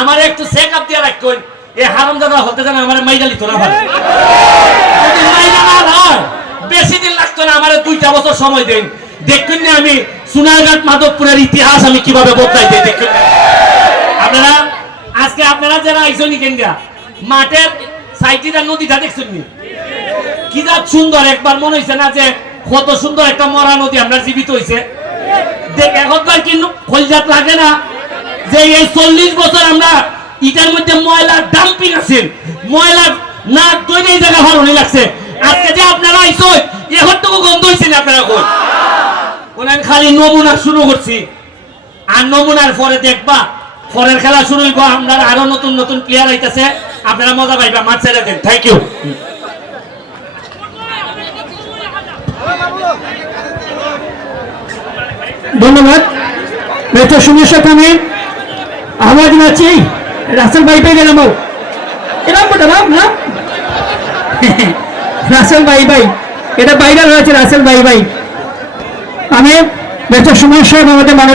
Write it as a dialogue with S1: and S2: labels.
S1: আমার একটু check up দিয়ে এই হারাম হতে জানা আমার ভাই। না হয়, বেশি দিন লাগতো না আমার দুইটা বছর সময় দেন। দেখবেন না আমি সোনারঘাট মাধবপুরের ইতিহাস আমি কীভাবে বদলাই দিই দেখবেন না। আপনারা আজকে আপনারা যারা আইসো নিকেন মাঠের সাইটিটা নদীটা দেখছেন নি? কি যা সুন্দর একবার মনে হয়েছে না যে কত সুন্দর একটা মরা নদী আমরা জীবিত হয়েছে দেখ এখনকার কিন্তু খোলজাত লাগে না। যে এই চল্লিশ বছর আমরা ইটার মধ্যে ময়লার ডাম্পিং আছেন ময়লার না তৈরি এই জায়গা ভালো লাগছে। আজকে যে আপনারা আইসো এখন তো গন্ধ হয়েছে না আপনারা ওখানে আমি খালি নমুনা শুরু করছি। আর নমুনার পরে দেখবা, পরের খেলা শুরু হইব আমরা আরও নতুন নতুন প্লেয়ার আইতাছে, আপনারা মজা পাইবা, মাঠ ছেড়ে দেন। থ্যাংক ইউ
S2: ধন্যবাদ। মেট্রো সুমির সাথে আওয়াজ নাচ্ছি রাসেল ভাই পেয়ে গেলাম এরকম বলতে রাম রাম রাসেল ভাই ভাই। এটা ভাইরাল রয়েছে রাসেল ভাই ভাই। আমি বেচার সমস্যা আমাদের মাননীয়